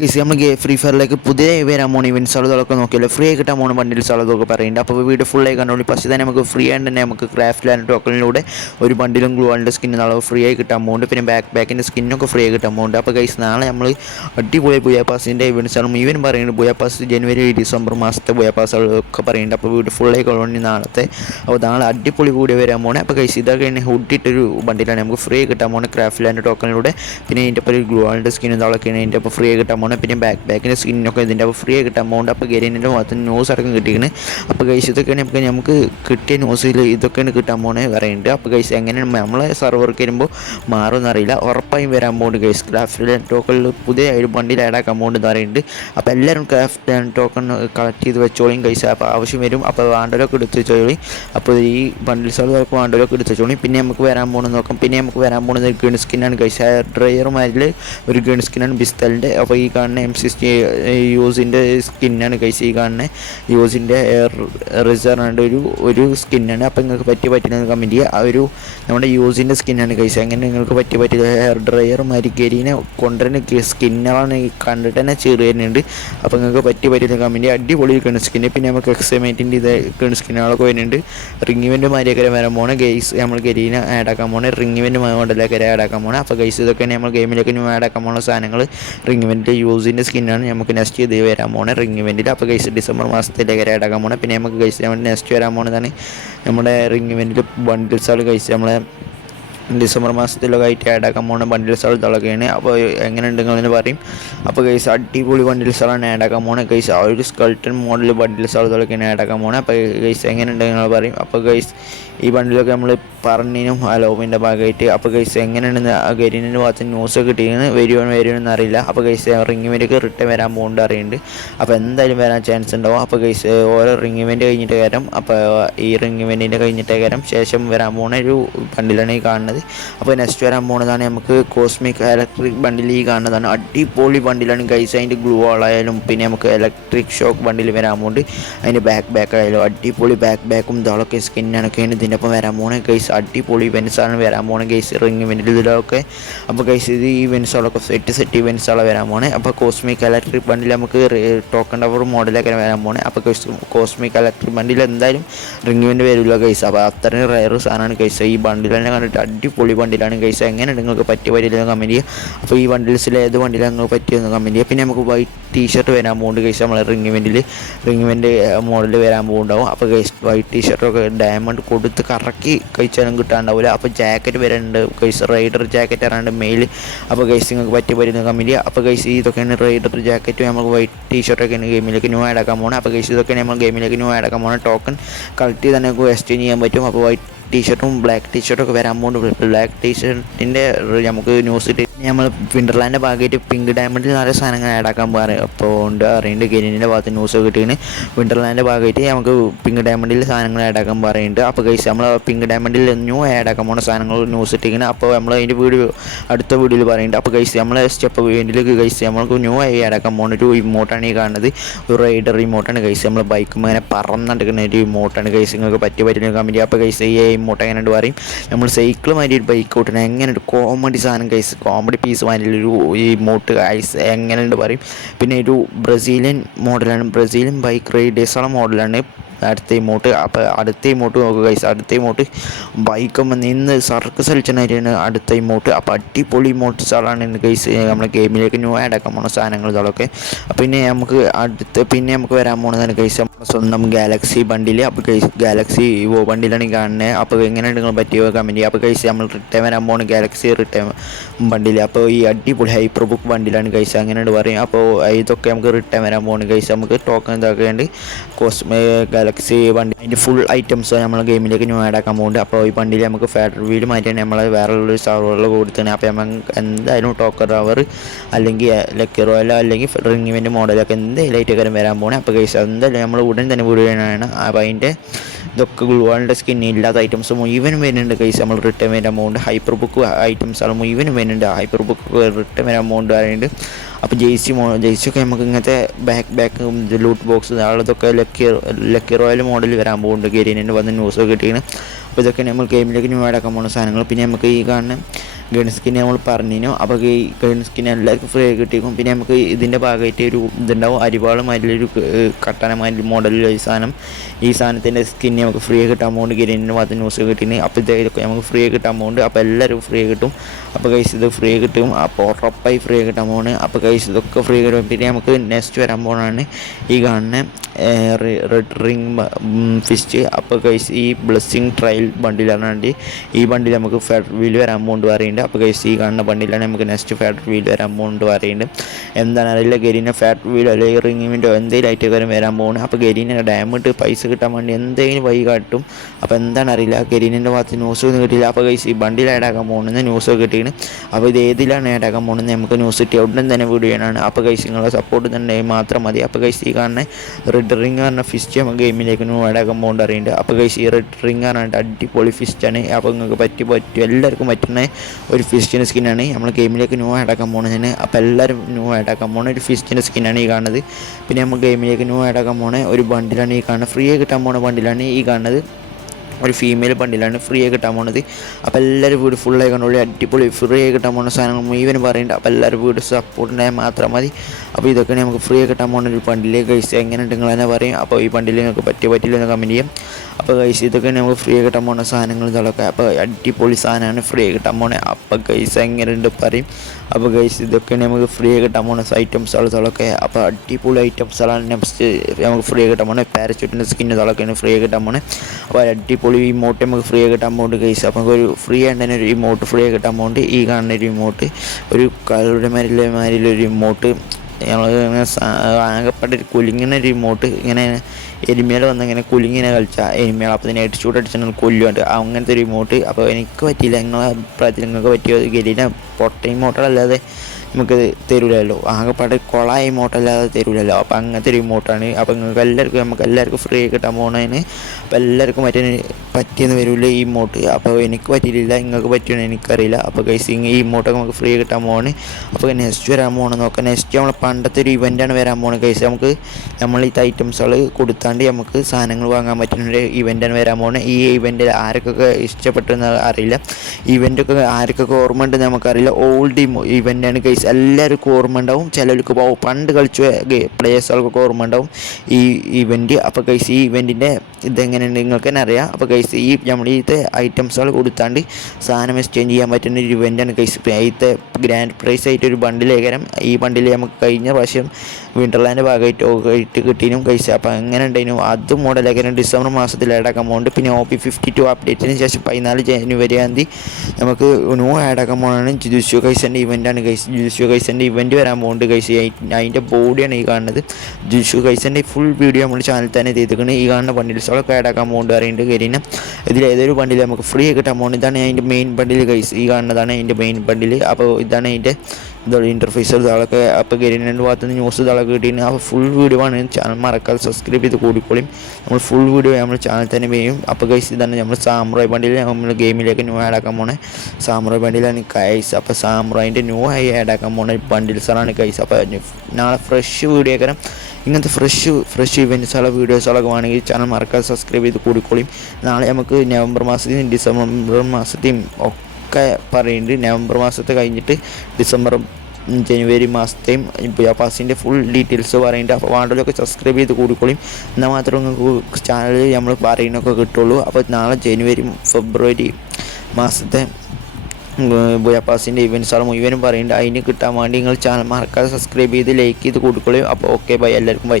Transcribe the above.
Guys നമ്മൾ free ഫയറിലേക്ക് പുതിയ വരാൻ പോണ ഇവൻറ്റ്സ് അതൊക്കെ നോക്കിയല്ലോ ഫ്രീ ആയി കിട്ടാൻ പോണ ബണ്ടിൽസ് അതൊക്കെ പറയുന്നുണ്ട്. അപ്പോൾ വീഡിയോ ഫുള്ളായി കണ്ടോളി. ഫസ്റ്റ് തന്നെ നമുക്ക് ഫ്രീ ആയിട്ട് തന്നെ നമുക്ക് ക്രാഫ്റ്റ് ലാൻഡ് ടോക്കണിലൂടെ ഒരു ബണ്ടിലും ഗ്ലൂ വാളിൻ്റെ സ്കിന്നും നാളെ ഫ്രീ ആയി കിട്ടാൻ പോകുന്നുണ്ട്. പിന്നെ ബാക്കിൻ്റെ സ്കിന്നൊക്കെ ഫ്രീ ആയി കിട്ടാൻ പോകുന്നുണ്ട്. അപ്പോൾ ഗൈസ് നാളെ നമ്മൾ അടിപൊളി ബുയാപാസിൻ്റെ ഇവൻറ്റ്സാണ് ഈവൻ പറയുന്നത്. ബുയാപാസ് ജനുവരി ഡിസംബർ മാസത്തെ ബുയാപാസുകളൊക്കെ പറയുന്നുണ്ട്. അപ്പോൾ വീഡിയോ ഫുള്ളായി കൊള്ളി നാളത്തെ. അപ്പോൾ നാളെ അടിപൊളി കൂടി വരാൻ പോണേ. അപ്പോൾ ഗൈസ് ഇതൊക്കെ തന്നെ ഹുഡിട്ടൊരു ബണ്ടിലാണ് നമുക്ക് ഫ്രീ ആയി കിട്ടാൻ പോകുന്നത് ക്രാഫ്റ്റ് ലാൻഡ് ടോക്കണിലൂടെ. പിന്നെ ഇതിൻ്റെ ഇപ്പോൾ ഒരു ഗ്ലൂ വാളിൻ്റെ സ്കിന്നും നാളൊക്കെയാണ് ഇതിൻ്റെ ഇപ്പോൾ ഫ്രീ ആയി കിട്ടാൻ പോകുന്നത്. പിന്നെ ബാക്കിൻ്റെ സ്കിന്നൊക്കെ ഇതിൻ്റെ അപ്പോൾ ഫ്രീ ആയി കിട്ടാൻ പോകുന്നുണ്ട്. അപ്പോൾ ഗരീനിൻ്റെ ഭാഗത്ത് ന്യൂസ് അടക്കം കിട്ടിയിരിക്കുന്നത്. അപ്പോൾ ഗൈസ് ഇതൊക്കെയാണ് നമുക്ക് കിട്ടിയ ന്യൂസിൽ ഇതൊക്കെയാണ് കിട്ടാൻ പോകുന്നത് പറയുന്നുണ്ട്. അപ്പോൾ ഗൈസ് എങ്ങനെയാണ് നമ്മളെ സെർവർക്ക് വരുമ്പോൾ മാറുമെന്നറിയില്ല, ഉറപ്പായും വരാൻ പോകുന്നുണ്ട് ഗൈസ്. ക്രാഫ്റ്റ് ടോക്കണിൽ പുതിയ ഒരു ബണ്ടിൽ ആഡാക്കാൻ പോകുന്നുണ്ട് പറയുന്നുണ്ട്. അപ്പോൾ എല്ലാവരും ക്രാഫ്റ്റ് ടോക്കൺ കളക്ട് ചെയ്ത് വെച്ചോളിയും ഗൈസ്. അപ്പോൾ ആവശ്യം വരും. അപ്പോൾ വേണ്ടവരൊക്കെ എടുത്ത് വെച്ചോളി. അപ്പോൾ ഈ ബണ്ടിൽസുകളൊക്കെ വേണ്ടവരൊക്കെ എടുത്ത് വെച്ചോളി. പിന്നെ നമുക്ക് വരാൻ പോകുന്നത് നോക്കാം. പിന്നെ നമുക്ക് വരാൻ പോകുന്നത് ഗൺ സ്കിന്നാണ് ഗൈസ്. ഹെയർ ഡ്രയറുമാരിൽ ഒരു ഗൺ സ്കിന്നാണ് ബിസ്തലിൻ്റെ. അപ്പോൾ ഈ കാണുന്ന M60 യൂസിൻ്റെ സ്കിന്നാണ് ഗൈസ്. ഈ കാണുന്ന യൂസിൻ്റെ എയർ റിസർവ് ഒരു സ്കിന്നാണ്. അപ്പോൾ നിങ്ങൾക്ക് പറ്റിയ കമൻറ്റ് ചെയ്യുക. ആ ഒരു നമ്മുടെ യൂസിൻ്റെ സ്കിന്നാണ് ഗൈസ്. അങ്ങനെ നിങ്ങൾക്ക് പറ്റിയ ഹെയർ ഡ്രയർ മരിക്കരിനെ കൊണ്ടുവരുന്ന സ്കിന്നുകളാണ് കണ്ടിട്ട് തന്നെ ചെറിയ തന്നെയുണ്ട്. അപ്പോൾ നിങ്ങൾക്ക് പറ്റിയ കമൻറ്റ് അടിപൊളി ഗൺ സ്കിന്ന്. പിന്നെ നമുക്ക് എക്സൈമേറ്റിൻ്റെ ഇത് ഗൺ സ്കിന്നുകളൊക്കെ വരുന്നുണ്ട്. റിംഗ് ഇവൻ്റ് മാരിയൊക്കെ വരാൻ പോകണം ഗൈസ്. നമ്മൾ ഗരീനെ ആഡാക്കാൻ പോകണം. റിംഗ് ഇവൻ്റ് മോഡലൊക്കെ ആഡാക്കാൻ പോകണം. അപ്പോൾ ഗൈസ് ഇതൊക്കെയാണ് നമ്മൾ ഗെയിമിലേക്ക് ആഡാക്കാൻ പോകുന്ന സാധനങ്ങൾ. റിംഗ് ഇവൻ്റ് യൂസിൻ്റെ സ്കിന്നാണ് നമുക്ക് നെക്സ്റ്റ് ഇത് വരാൻ പോകുന്നത് റിംഗ് ഇവൻറ്റിൽ. അപ്പോൾ ഗൈസ് ഡിസംബർ മാസത്തിലേക്ക് ആഡാക്കാൻ പോകണം. പിന്നെ നമുക്ക് ഗൈസ് നെക്സ്റ്റ് വരാൻ പോകുന്നതാണ് നമ്മുടെ റിംഗ് ഇവൻറ്റിൽ ബണ്ടിൽസുകൾ ഗൈസ്. നമ്മളെ ഡിസംബർ മാസത്തിലൊക്കെ ആയിട്ട് ആഡാക്കാൻ പോകുന്ന ബണ്ടിൽസുകൾ ഇതൊക്കെയാണ്. അപ്പോൾ എങ്ങനെ ഉണ്ടെന്ന് പറയും. അപ്പോൾ ഗൈസ് അടിപൊളി ബണ്ടിൽസുകളാണ് ആഡാക്കാൻ പോകുന്നത് ഗൈസ്. ആ ഒരു സ്കൾട്ടൺ മോഡൽ ബണ്ടിൽസുകൾ ഇതൊക്കെയാണ് ആഡാക്കാൻ പോകുന്നത്. അപ്പോൾ ഗൈസ് എങ്ങനെ ഉണ്ടെന്ന് പറയും. അപ്പോൾ ഗൈസ് ഈ ബണ്ടിലൊക്കെ നമ്മൾ പറഞ്ഞതിനും ഹലോവിൻ്റെ ഭാഗമായിട്ട്. അപ്പോൾ ഗൈസ് എങ്ങനെയുണ്ടെന്ന് ഗരീനിൻ്റെ ഭാഗത്ത് ന്യൂസ് കിട്ടിയെന്ന് വരുമെന്ന് അറിയില്ല. അപ്പോൾ ഗൈസ് റിംഗ് ഇവൻ്റൊക്കെ റിട്ടേൺ വരാൻ പോകുന്നുണ്ട് അറിയുന്നുണ്ട്. അപ്പോൾ എന്തായാലും വരാൻ ചാൻസ് ഉണ്ടാവും. അപ്പോൾ ഗൈസ് ഓരോ റിംഗ് ഇവൻ്റ് കഴിഞ്ഞിട്ട് കയറാം. അപ്പോൾ ഈ റിംഗ് ഇവൻറ്റിൻ്റെ കഴിഞ്ഞിട്ട് കയറാം ശേഷം വരാൻ പോകുന്ന ഒരു ബണ്ടിലാണ് ഈ കാണുന്നത്. അപ്പോൾ നെക്സ്റ്റ് വരാൻ പോകുന്നതാണ് നമുക്ക് കോസ്മിക് ഇലക്ട്രിക് ബണ്ടിൽ. ഈ കാണുന്നതാണ് അടിപൊളി ബണ്ടിലാണ് ഗൈസ്. അതിൻ്റെ ഗ്ലൂ വാളായാലും പിന്നെ നമുക്ക് ഇലക്ട്രിക് ഷോക്ക് ബണ്ടിൽ വരാൻ പോകുന്നുണ്ട്. അതിൻ്റെ ബാക്ക് ആയാലും അടിപൊളി ബാക്കും ഇതൊക്കെ സ്കിന്നൊക്കെയാണ് ഇതിൻ്റെ ഒപ്പം വരാൻ പോകുന്നത് ഗൈസ്. അടിപൊളി ഇവൻറ്റ്സാണ് വരാൻ പോകുന്നത് ഗൈസ് റിംഗ് ഇവൻറ്റിൽ ഇതിലൊക്കെ. അപ്പോൾ ഗൈസ് ഇത് ഈ ഇവൻറ്റ്സുകളൊക്കെ സെറ്റ് ഇവൻറ്റ്സുകളെ വരാൻ പോകുന്നത്. അപ്പോൾ കോസ്മിക് ഇലക്ട്രിക് ബണ്ടിൽ നമുക്ക് ടോക്കൺ ടവർ മോഡലൊക്കെ വരാൻ പോകുന്നത്. അപ്പോൾ കോസ്മിക് ഇലക്ട്രിക് ബണ്ടിൽ എന്തായാലും റിംഗ് ഇവൻറ്റ് വരില്ല ഗൈസ്. അപ്പോൾ അത്രയും റയർ സാധനമാണ് ഗൈസ്. ഈ ബണ്ടിൽ തന്നെ കണ്ടിട്ട് അടിപൊളി ബണ്ടിലാണ് ഗൈസ്. എങ്ങനെയാണ് നിങ്ങൾക്ക് പറ്റിയ കമൻറ്റ് ചെയ്യുക. അപ്പോൾ ഈ ബണ്ടിൽസിൽ ഏത് ബണ്ടിലാണ് നിങ്ങൾക്ക് പറ്റിയെന്ന് കമൻറ്റ് ചെയ്യുക. പിന്നെ നമുക്ക് വൈറ്റ് ടീഷർട്ട് വരാൻ പോകുന്നുണ്ട് ഗൈസ്. നമ്മൾ റിംഗ് ഇവൻറ്റ് മോഡൽ വരാൻ പോകുന്നുണ്ടാവും. അപ്പോൾ ഗൈസ് വൈറ്റ് ടീഷർട്ടൊക്കെ ഡയമണ്ട് കൊടുത്ത് കറക്കി കഴിച്ചാലും കിട്ടാണ്ടാവില്ല. അപ്പോൾ ജാക്കറ്റ് വരാനുണ്ട് ഗൈസ്. റൈഡർ ജാക്കറ്റ് അറിയാണ്ട് മെയിൽ. അപ്പോൾ ഗൈസ് നിങ്ങൾക്ക് പറ്റിയ കമൻറ്റ് ചെയ്യുക. അപ്പോൾ ഗൈസ് ഇതൊക്കെയാണ് റൈഡർ ജാക്കറ്റ് നമുക്ക് വൈറ്റ് ടീഷർട്ടൊക്കെയാണ് ഗെയിമിലേക്ക് ആഡാക്കാൻ പോകുന്നത്. അപ്പോൾ ഗൈസ് ഇതൊക്കെയാണ് നമ്മൾ ഗെയിമിലേക്ക് ആഡാക്കാൻ പോകുന്നത്. ടോക്കൺ കളക്ട് ചെയ്ത് തന്നെ നമുക്ക് എക്സ്ചേഞ്ച് ചെയ്യാൻ പറ്റും. അപ്പോൾ വൈറ്റ് ടീഷർട്ടും ബ്ലാക്ക് ടീഷർട്ടൊക്കെ വരാൻ പോകുന്നുണ്ട്. ബ്ലാക്ക് ടീഷർട്ടിൻ്റെ നമുക്ക് ന്യൂസ് കിട്ടി. നമ്മൾ വിൻ്റർലാൻഡിൻ്റെ ഭാഗമായിട്ട് പിങ്ക് ഡയമണ്ടിൽ നല്ല സാധനങ്ങൾ ആഡാക്കാൻ അപ്പോൾ ഉണ്ട് അറിയുന്നുണ്ട്. ഗെരീനിൻ്റെ ഭാഗത്ത് ന്യൂസ് കിട്ടിയാണ്. വിൻ്റർലാൻഡിൻ്റെ ഭാഗമായിട്ട് നമുക്ക് പിങ്ക് ഡയമണ്ടിൽ സാധനങ്ങൾ ആഡാക്കാൻ പറയുന്നുണ്ട്. അപ്പോൾ ഗൈസ് നമ്മൾ പിങ്ക് ഡയമണ്ടിൽ ആഡാക്കാൻ പോകുന്ന സാധനങ്ങൾ ന്യൂസ് ഇട്ടിരിക്കുന്നത്. അപ്പോൾ നമ്മൾ അതിൻ്റെ അടുത്ത വീഡിയോയിൽ പറയുന്നുണ്ട്. അപ്പോൾ ഗൈസ് നമ്മളെ സ്റ്റെപ്പ് വേണ്ടിലേക്ക് ഗൈസ് നമ്മൾക്ക് ആയി ആഡാക്കാൻ പോകുന്ന ഒരു ഇമോട്ടാണ് ഈ കാണുന്നത്. ഒരു റൈഡർ ഇമോട്ടാണ് ഗൈസ്. നമ്മൾ ബൈക്കും അങ്ങനെ പറന്നെടുക്കുന്ന ഒരു ഇമോട്ടാണ് ഗൈസ്. നിങ്ങൾക്ക് പറ്റിയ കമൻറ്റ്. അപ്പോൾ ഗൈസ് ഈ ഇമോട്ട് എങ്ങനെയുണ്ട് പറയും. നമ്മൾ സൈക്കിൾ മാതിരി ഒരു ബൈക്ക് ഓട്ടണം എങ്ങനെയുണ്ട് കോമഡി സാധനം ഗൈസ്. കോമഡി പീസ് മാതിരിയൊരു ഈ ഇമോട്ട് ഗൈസ് എങ്ങനെയുണ്ട് പറയും. പിന്നെ ഒരു ബ്രസീലിയൻ മോഡലാണ്. ബ്രസീലിയൻ ബൈക്ക് റൈഡേഴ്സുള്ള മോഡലാണ് അടുത്ത ഇമോട്ട്. അപ്പോൾ അടുത്ത ഇമോട്ട് നോക്കുക ഗൈസ്. അടുത്ത ഇമോട്ട് ബൈക്കും നിന്ന് സർക്കസ് കളിച്ചാണ് അടുത്ത ഇമോട്ട്. അപ്പോൾ അടിപൊളി ഇമോട്ട്സുകളാണ് ഇന്ന് ഗൈസ് നമ്മുടെ ഗെയിമിലേക്ക് ആഡാക്കാൻ പോകുന്ന സാധനങ്ങൾ ഇതൊക്കെ. പിന്നെ നമുക്ക് വരാൻ പോകുന്നതാണ് ഗൈസ് നമ്മുടെ സ്വന്തം ഗാലക്സി ബണ്ടിൽ. അപ്പോൾ ഗൈസ് ഗാലക്സി ബണ്ടിലാണ് ഈ കാണുന്നത്. അപ്പോൾ എങ്ങനെയാണ് നിങ്ങൾ പറ്റിയ കമൻറ്റ് ചെയ്യുക. അപ്പോൾ ഗൈസ് നമ്മൾ റിട്ടേൺ വരാൻ പോകുന്ന ഗാലക്സി റിട്ടേൺ ബണ്ടിൽ. അപ്പോൾ ഈ അടിപൊളി ഹൈപ്പർ ബുക്ക് ബണ്ടിലാണ് ഗൈസ്. അങ്ങനെയാണ് പറയും. അപ്പോൾ ഇതൊക്കെ നമുക്ക് റിട്ടേൺ വരാൻ പോകുന്നത് ഗൈസ്. നമുക്ക് ടോക്കൺ ഇതൊക്കെ ഉണ്ട്. ഗാലക്സി വണ്ടി അതിൻ്റെ ഫുൾ ഐറ്റംസ് നമ്മൾ ഗെയിമിലേക്ക് ആഡാക്കാൻ പോകുന്നുണ്ട്. അപ്പോൾ ഈ വണ്ടിയിൽ നമുക്ക് ഫെഡറൽ വീൽ മാറ്റിയാണ് നമ്മൾ വേറെയുള്ളൊരു സർവറിൽ കൊടുത്തത്. അപ്പോൾ നമുക്ക് എന്തായാലും ടോക്കർ റവർ അല്ലെങ്കിൽ ലക്കി റോയലോ അല്ലെങ്കിൽ റിംഗ് ഇവൻ്റ് മോഡലൊക്കെ എന്തായാലും ഐറ്റക്കാരും വരാൻ പോകുന്നത്. അപ്പോൾ ഗൈസ് എന്തായാലും നമ്മൾ ഉടൻ തന്നെ വീടുകയാണ്. അപ്പോൾ അതിൻ്റെ ഇതൊക്കെ ഗ്ലൂവാളിൻ്റെ സ്കിൻ ഇല്ലാത്ത ഐറ്റംസ് മുഴുവനും വരുന്നുണ്ട് ഗൈസ്. നമ്മൾ റിട്ടേൺ വരാൻ പോകുന്നുണ്ട്. ഹൈപ്പർ ബുക്ക് ഐറ്റംസാണ് മുഴുവനും വരുന്നുണ്ട്. ഹൈപ്പർ ബുക്ക് റിട്ടേൺ വരാൻ പോകുന്നുണ്ട് പറയുന്നുണ്ട്. അപ്പോൾ ജെയ്സിയൊക്കെ നമുക്ക് ഇങ്ങനത്തെ ബാക്ക് ലൂട്ട് ബോക്സ് അതൊക്കെ ലക്കി റോയൽ മോഡൽ വരാൻ പോകുന്നുണ്ട്. ഗെരീനിൻ്റെ വന്ന് ന്യൂസൊക്കെ കിട്ടിയാണ്. അപ്പോൾ ഇതൊക്കെ നമ്മൾ ഗെയിമിലേക്ക് ആഡാക്കാൻ പോകുന്ന സാധനങ്ങൾ. പിന്നെ നമുക്ക് ഈ കാണുന്ന ഗൺ സ്കിൻ നമ്മൾ പറഞ്ഞിരുന്നു. അപ്പോൾ ഈ ഗൺ സ്കിൻ എല്ലാവർക്കും ഫ്രീ ആയി കിട്ടിയിരിക്കും. പിന്നെ നമുക്ക് ഇതിൻ്റെ ഭാഗമായിട്ട് ഒരു ഇതുണ്ടാവും, അരിവാളും അതിലൊരു കട്ടനമാതിരി മോഡലിൽ ഈ സാധനത്തിൻ്റെ സ്കിൻ നമുക്ക് ഫ്രീ ആയി കിട്ടാൻ പോകുന്നുണ്ട്. ഗരീനിന് മാത്രം ന്യൂസ് കിട്ടിന്. അപ്പോൾ ഇതൊക്കെ നമുക്ക് ഫ്രീ ആയി കിട്ടാൻ പോകുന്നുണ്ട്. അപ്പോൾ എല്ലാവരും ഫ്രീ ആയി കിട്ടും. അപ്പോൾ കൈസ് ഇത് ഫ്രീ കിട്ടും. അപ്പോൾ ഉറപ്പായി ഫ്രീ ആയി കിട്ടാൻ പോകുന്നത്. അപ്പോൾ കൈസ് ഇതൊക്കെ ഫ്രീ കിട്ടും. പിന്നെ നമുക്ക് നെക്സ്റ്റ് വരാൻ പോകുന്നതാണ് ഈ കാണുന്ന റെഡ് റിംഗ് ഫിസ്റ്റ്. അപ്പോൾ കൈസ് ഈ ബ്ലെസ്സിങ് ട്രയൽ ബണ്ടിലാണ് വേണ്ടി ഈ ബണ്ടിൽ നമുക്ക് ഫെഡറൽ വീൽ വരാൻ പോകുന്നുണ്ട് പറയുന്നുണ്ട്. അപ്പോൾ കൈസ് ഈ കാണുന്ന ബണ്ടിലാണ് നമുക്ക് നെക്സ്റ്റ് ഫെഡറൽ വീൽ വരാൻ പോകുന്നുണ്ട് പറയുന്നുണ്ട്. എന്താണ് അറിയില്ല, ഗരീനെ ഫെഡറൽ വീൽ അല്ലെങ്കിൽ റിങ്ങിൻ്റെ എന്തെങ്കിലും ആയിട്ട് വരാൻ പോകുന്നത്. അപ്പോൾ ഗരീനെ ഡാം ഇട്ട് പൈസ കിട്ടാൻ വേണ്ടി എന്തെങ്കിലും വഴി കാട്ടും. അപ്പോൾ എന്താണ് അറിയില്ല, ഗരീനിൻ്റെ ഭാഗത്ത് ന്യൂസ് ഒന്നും കിട്ടിയില്ല. അപ്പോൾ കൈസ് ഈ ബണ്ടിൽ ആഡാക്കാൻ പോകുന്നത് ന്യൂസ് കിട്ടിയാണ്. അപ്പോൾ ഇത് ഏതിലാണ് ആഡാക്കാൻ പോകുന്നത് നമുക്ക് ന്യൂസ് കിട്ടി ഉടൻ തന്നെ വീഡിയോ ആണ്. അപ്പോൾ കൈസ് നിങ്ങളുടെ സപ്പോർട്ട് തന്നെ മാത്രം മതി. അപ്പോൾ കൈസ് ഈ കാണുന്ന റെഡ് റിംഗ് പറഞ്ഞ ഫിസ്റ്റ് നമുക്ക് ഗെയിമിലേക്ക് ആഡാക്കാൻ പോകുന്നുണ്ട് അറിയുന്നുണ്ട്. അപ്പോൾ കൈസ് ഈ റെഡ് റിംഗ് പറഞ്ഞിട്ട് അടിപൊളി ഫിസ്റ്റാണ്. അപ്പോൾ നിങ്ങൾക്ക് പറ്റും എല്ലാവർക്കും പറ്റുന്ന ഒരു ഫിസ്റ്റിൻ്റെ സ്കിന്നാണ് നമ്മൾ ഗെയിമിലേക്ക് ആഡാക്കാൻ പോകുന്നതിന്. അപ്പോൾ എല്ലാവരും ആഡാക്കാൻ പോകുന്ന ഒരു ഫിസ്റ്റിൻ്റെ സ്കിന്നാണ് ഈ കാണുന്നത്. പിന്നെ നമ്മൾ ഗെയിമിലേക്ക് ആഡാക്കാൻ പോകുന്ന ഒരു ബണ്ടിലാണ് ഈ കാണുന്നത്. ഫ്രീ ആയി കിട്ടാൻ പോകുന്ന ബണ്ടിലാണ് ഈ കാണുന്നത്. ഒരു ഫീമെയിൽ ബണ്ടിലാണ് ഫ്രീ ആയി കിട്ടാൻ പോകുന്നത്. അപ്പോൾ എല്ലാവരും വീട് ഫുള്ളായി കണ്ടുള്ളൂ, അടിപൊളി ഫ്രീ ആയി കിട്ടാൻ പോകുന്ന സാധനങ്ങൾ മുഴുവൻ പറയുന്നുണ്ട്. അപ്പോൾ എല്ലാവരും വീട് സപ്പോർട്ട് ഉണ്ടായാൽ മാത്രം മതി. അപ്പോൾ ഇതൊക്കെ നമുക്ക് ഫ്രീ ആയി കിട്ടാൻ പോകുന്ന ഒരു ബണ്ടിലേക്ക് കൈസ് എങ്ങനെയുണ്ട് നിങ്ങൾ തന്നെ പറയും. അപ്പോൾ ഈ ബണ്ടിൽ നിങ്ങൾക്ക് പറ്റില്ല എന്ന് കമൻറ്റ് ചെയ്യാം. അപ്പോൾ കൈസ് ഇതൊക്കെ നമുക്ക് ഫ്രീ ആയി കിട്ടാൻ പോകുന്ന സാധനങ്ങൾ ഇതൊക്കെ. അപ്പോൾ അടിപൊളി സാധനമാണ് ഫ്രീ ആയി കിട്ടാൻ പോകുന്നത്. അപ്പോൾ കൈസ് എങ്ങനെയുണ്ട് പറയും. അപ്പോൾ ഗൈസ് ഇതൊക്കെ നമുക്ക് ഫ്രീ ആയി കിട്ടാൻ പോകുന്ന ഐറ്റംസുകളൊക്കെ. അപ്പോൾ അടിപൊളി ഐറ്റംസുകളാണ് നെക്സ്റ്റ് നമുക്ക് ഫ്രീ ആയി കിട്ടാൻ പോകുന്നത്. പാരച്യൂട്ടിൻ്റെ സ്കിന്നുകളൊക്കെയാണ് ഫ്രീ ആയി കിട്ടാൻ പോകുന്നത്. അപ്പോൾ അടിപൊളി ഇമോട്ട് നമുക്ക് ഫ്രീ ആയി കിട്ടാൻ പോകുന്നുണ്ട് ഗൈസ്. അപ്പോൾ നമുക്ക് ഒരു ഫ്രീ ആയിട്ട് തന്നെ ഒരു ഇമോട്ട് ഫ്രീ ആയി കിട്ടാൻ പോകുന്നുണ്ട്. ഈ കാണുന്ന ഒരു ഇമോട്ട് ഒരു കളുടെ മാരിലൊരു ഇമോട്ട് ഞങ്ങൾ ഇങ്ങനെ ആകെപ്പെട്ട ഒരു കുലുങ്ങിന ഒരു ഇമോട്ട് ഇങ്ങനെ എരുമേൽ വന്ന് ഇങ്ങനെ കുലുങ്ങിനെ കളിച്ചാൽ എരുമേൾ അപ്പോൾ തന്നെ ഹെഡ്ഷൂട്ട് അടിച്ചാൽ കൊല്ലുണ്ട് അങ്ങനത്തെ ഒരു ഇമോട്ട്. അപ്പോൾ എനിക്ക് പറ്റിയില്ല, നിങ്ങളെ അഭിപ്രായത്തിൽ നിങ്ങൾക്ക് പറ്റിയ ഗരീന പൊട്ട ഇമോട്ടല്ലാതെ നമുക്ക് തരൂലല്ലോ, ആകെപ്പാട് കൊളായ ഇമോട്ടല്ലാതെ തരൂലല്ലോ. അപ്പോൾ അങ്ങനത്തെ ഒരു ഇമോട്ടാണ്. അപ്പോൾ നമുക്ക് എല്ലാവർക്കും ഫ്രീ ആയി കിട്ടാൻ പോകുന്നതിന്. അപ്പോൾ എല്ലാവർക്കും പറ്റിയെന്ന് വരില്ല ഈ ഇമോട്ട്. അപ്പോൾ എനിക്ക് പറ്റിയില്ല, നിങ്ങൾക്ക് പറ്റുമെന്ന് എനിക്കറിയില്ല. അപ്പോൾ ഗൈസ് ഈ ഇമോട്ടൊക്കെ നമുക്ക് ഫ്രീ കിട്ടാൻ പോവാണ്. അപ്പോൾ നെക്സ്റ്റ് വരാൻ പോകണം നോക്കാം. നെക്സ്റ്റ് നമ്മൾ പണ്ടത്തെ ഒരു ഇവൻ്റാണ് വരാൻ പോകുന്നത് ഗൈസ്. നമ്മൾ ഈ ഐറ്റംസുകൾ കൊടുത്താണ്ട് നമുക്ക് സാധനങ്ങൾ വാങ്ങാൻ പറ്റുന്ന ഒരു ഇവൻ്റാണ് വരാൻ പോകുന്നത്. ഈ ഇവൻ്റിൽ ആർക്കൊക്കെ ഇഷ്ടപ്പെട്ടെന്ന് അറിയില്ല, ഇവൻ്റൊക്കെ ആർക്കൊക്കെ ഓർമ്മ ഉണ്ടെന്ന് നമുക്കറിയില്ല. ഓൾഡ് ഇവൻ്റാണ് ഗൈസ്. എല്ലാവർക്കും ഓർമ്മ ഉണ്ടാവും, ചിലർക്ക് പണ്ട് കളിച്ച പ്ലേയേഴ്സുകൾക്കൊക്കെ ഓർമ്മ ഉണ്ടാവും ഈ ഇവൻ്റ്. അപ്പോൾ ഗൈസ് ഈ ഇവൻറ്റിൻ്റെ ഇതെങ്ങനെയുണ്ട് നിങ്ങൾക്ക് തന്നെ അറിയാം. അപ്പോൾ ഗൈസ് ഈ നമ്മൾ ഇത് ഐറ്റംസുകൾ കൊടുത്താണ്ട് സാധനം എക്സ്ചേഞ്ച് ചെയ്യാൻ പറ്റുന്ന ഒരു ഇവൻ്റാണ് ഗൈസ്. ഇതിൻ്റെ ഗ്രാൻഡ് പ്രൈസ് ആയിട്ട് ഒരു ബണ്ടിലേക്കരം. ഈ ബണ്ടിൽ നമുക്ക് കഴിഞ്ഞ പ്രാവശ്യം വിൻ്റർലാൻഡ് ഭാഗമായിട്ട് കിട്ടിയും ഗൈസ്. അപ്പോൾ എങ്ങനെ ഉണ്ടായിരുന്നു അത് മോഡലേക്കരം ഡിസംബർ മാസത്തിൽ ആഡാക്കാൻ പോകുന്നുണ്ട്. പിന്നെ OP52 അപ്ഡേറ്റിന് ശേഷം 14 ജനുവരി നമുക്ക് ആഡാക്കാൻ പോകുന്നതാണ് ജുജുത്സു കൈസൻ്റെ ഇവൻ്റാണ് ഗൈസ്. ജുജുത്സു കൈസൻ്റെ ഇവൻറ്റ് വരാൻ പോകുന്നുണ്ട് ഗൈസ്. അതിൻ്റെ ബോഡിയാണ് ഈ കാണുന്നത്. ജുജുത്സു കൈസൻ്റെ ഫുൾ വീഡിയോ നമ്മൾ ചാനൽ തന്നെ ചെയ്തിരിക്കുന്നത്. ഈ കാണുന്ന ബണ്ടിൽസുകളൊക്കെ ആഡാക്കാൻ പോകുന്നുണ്ട് അറിയുന്നുണ്ട് ഗരീന. ഇതിൽ ഏതൊരു ബണ്ടിൽ നമുക്ക് ഫ്രീ കിട്ടാൻ പോകുന്നത്. ഇതാണ് അതിൻ്റെ മെയിൻ ബണ്ടിൽ ഗൈസ്. ഈ കാണുന്നതാണ് അതിൻ്റെ മെയിൻ ബണ്ടിൽ. അപ്പോൾ ഇതാണ് അതിൻ്റെ ഇൻ്റർഫേസ് ഇതാളൊക്കെ. അപ്പോൾ ഗരീനൻ്റെ ഭാഗത്ത് നിന്ന് ന്യൂസ് ഇതാളൊക്കെ കിട്ടിയിട്ട് അപ്പോൾ ഫുൾ വീഡിയോ ആണ്. ചാനൽ മറക്കാതെ സബ്സ്ക്രൈബ് ചെയ്ത് കൂടിക്കോളും. നമ്മൾ ഫുൾ വീഡിയോ നമ്മൾ ചാനൽ തന്നെ ചെയ്യും. അപ്പോൾ ഗൈസ് ഇതാണ് നമ്മൾ സാമുറായി ബണ്ടിൽ നമ്മൾ ഗെയിമിലേക്ക് ആഡാക്കാൻ പോണേ. സാമുറായി ബണ്ടിലാണ് ഗൈസ്. അപ്പോൾ സാമുറായിൻ്റെ ആയി ആഡാക്കാൻ പോണ ബണ്ടിൽസാണ് ഗൈസ്. അപ്പോൾ നാളെ ഫ്രഷ് വീഡിയോ ആക്കണം. ഇങ്ങനത്തെ ഫ്രഷ് ഇവൻറ്റ്സുള്ള വീഡിയോസുകളൊക്കെ വേണമെങ്കിൽ ചാനൽ മറക്കാതെ സബ്സ്ക്രൈബ് ചെയ്ത് കൂടിക്കോളും. നാളെ നമുക്ക് നവംബർ മാസത്തെയും ഡിസംബർ മാസത്തെയും ഒക്കെ പറയുന്നുണ്ട്. നവംബർ മാസത്തെ കഴിഞ്ഞിട്ട് ഡിസംബർ ജനുവരി മാസത്തെയും പാസിൻ്റെ ഫുൾ ഡീറ്റെയിൽസ് പറയുന്നുണ്ട്. അപ്പോൾ വേണ്ടതൊക്കെ സബ്സ്ക്രൈബ് ചെയ്ത് കൂടിക്കോളും. എന്നാൽ മാത്രമേ നിങ്ങൾക്ക് ചാനലിൽ നമ്മൾ പറയുന്നതൊക്കെ കിട്ടുള്ളൂ. അപ്പോൾ നാളെ ജനുവരി ഫെബ്രുവരി മാസത്തെ ബുയാപാസിൻ്റെ ഇവൻറ്റ്സുകൾ മുഴുവനും പറയുന്നുണ്ട്. അതിന് കിട്ടാൻ വേണ്ടി നിങ്ങൾ ചാനൽ മറക്കാതെ സബ്സ്ക്രൈബ് ചെയ്ത് ലൈക്ക് ചെയ്ത് കൊടുക്കുകയും. അപ്പോൾ ഓക്കെ ബൈ, എല്ലാവർക്കും ബൈ.